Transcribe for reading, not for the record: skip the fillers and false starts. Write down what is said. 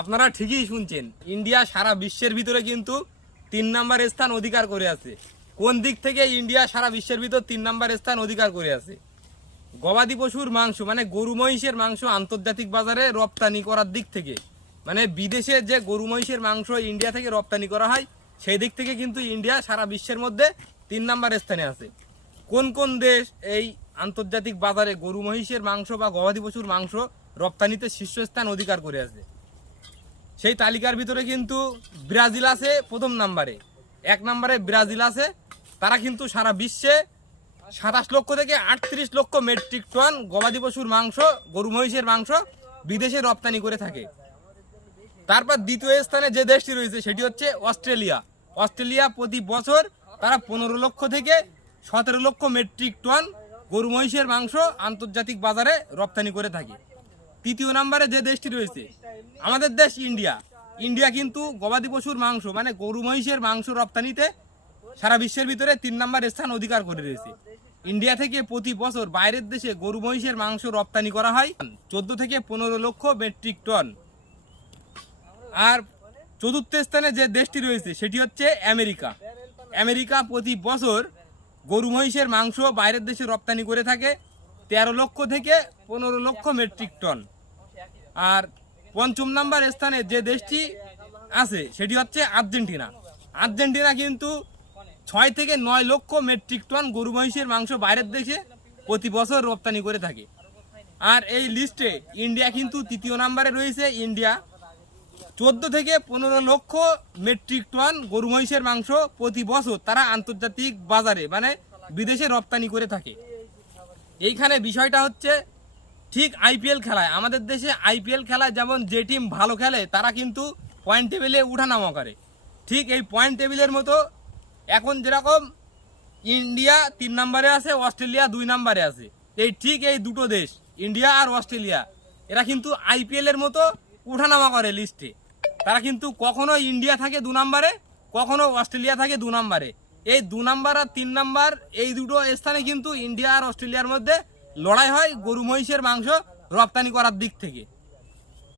আপনারা ঠিকই শুনছেন, ইন্ডিয়া সারা বিশ্বের ভিতরে কিন্তু 3 নম্বর স্থান অধিকার করে আছে। কোন দিক থেকে ইন্ডিয়া সারা বিশ্বের ভিতর 3 নম্বর স্থান অধিকার করে আছে? গবাদি পশুর মাংস মানে গরু মহিষের মাংস আন্তর্জাতিক বাজারে রপ্তানি করার দিক থেকে, মানে বিদেশে যে গরু মহিষের মাংস ইন্ডিয়া থেকে রপ্তানি করা হয় সেই দিক থেকে কিন্তু ইন্ডিয়া সারা বিশ্বের মধ্যে 3 নম্বর স্থানে আছে। কোন কোন দেশ এই আন্তর্জাতিক বাজারে গরু মহিষের মাংস বা গবাদি পশুর মাংস রপ্তানিতে শীর্ষস্থান অধিকার করে আছে? সেই তালিকার ভিতরে কিন্তু ব্রাজিল আছে প্রথম নম্বরে, 1 নম্বরে ব্রাজিল আছে। তারা কিন্তু সারা বিশ্বে 27 লক্ষ থেকে 38 লক্ষ মেট্রিক টন গবাদি পশুর মাংস গরু মহিষের মাংস বিদেশে রপ্তানি করে থাকে। তারপর দ্বিতীয় স্থানে যে দেশটি রয়েছে সেটি হচ্ছে অস্ট্রেলিয়া। অস্ট্রেলিয়া প্রতি বছর তারা 15 লক্ষ থেকে 17 লক্ষ মেট্রিক টন গরু মহিষের মাংস আন্তর্জাতিক বাজারে রপ্তানি করে থাকে। তৃতীয় নম্বরে যে দেশটি রয়েছে আমাদের দেশ ইন্ডিয়া। ইন্ডিয়া কিন্তু গবাদি পশুর মাংস মানে গরু মহিষের মাংস রপ্তানিতে সারা বিশ্বের ভিতরে 3 নম্বর স্থান অধিকার করে রয়েছে। ইন্ডিয়া থেকে প্রতি বছর বাইরের দেশে গরু মহিষের মাংস রপ্তানি করা হয় 14 থেকে 15 লক্ষ মেট্রিক টন। আর চতুর্থ স্থানে যে দেশটি রয়েছে সেটি হচ্ছে আমেরিকা। আমেরিকা প্রতি বছর গরু মহিষের মাংস বাইরের দেশে রপ্তানি করে থাকে 13 লক্ষ থেকে 15 লক্ষ মেট্রিক টন। আর পঞ্চম নাম্বার স্থানে যে দেশটি আছে সেটি হচ্ছে আর্জেন্টিনা। আর্জেন্টিনা কিন্তু 6 থেকে 9 লক্ষ মেট্রিক টন গরু মহিষের মাংস বাইরের দেশে প্রতি বছর রপ্তানি করে থাকে। আর এই লিস্টে ইন্ডিয়া কিন্তু তৃতীয় নম্বরে রয়েছে। ইন্ডিয়া 14 থেকে 15 লক্ষ মেট্রিক টন গরু মহিষের মাংস প্রতি বছর তারা আন্তর্জাতিক বাজারে মানে বিদেশে রপ্তানি করে থাকে। এইখানে বিষয়টা হচ্ছে ঠিক আইপিএল খেলায়, আমাদের দেশে আইপিএল খেলায় যেমন যে টিম ভালো খেলে তারা কিন্তু পয়েন্ট টেবিলে উঠানামা করে, ঠিক এই পয়েন্ট টেবিলের মতো এখন যেরকম ইন্ডিয়া 3 নম্বরে আছে, অস্ট্রেলিয়া 2 নম্বরে আছে। ঠিক এই দুটো দেশ ইন্ডিয়া আর অস্ট্রেলিয়া এরা কিন্তু আইপিএলের মতো উঠানামা করে লিস্টে। তারা কিন্তু কখনো ইন্ডিয়া থাকে 2 নম্বরে, কখনো অস্ট্রেলিয়া থাকে 2 নম্বরে। এই 2 নম্বর আর 3 নম্বর এই দুটো স্থানে কিন্তু ইন্ডিয়া আর অস্ট্রেলিয়ার মধ্যে লড়াই হয় গরু মহিষের মাংস রপ্তানি করার দিক থেকে।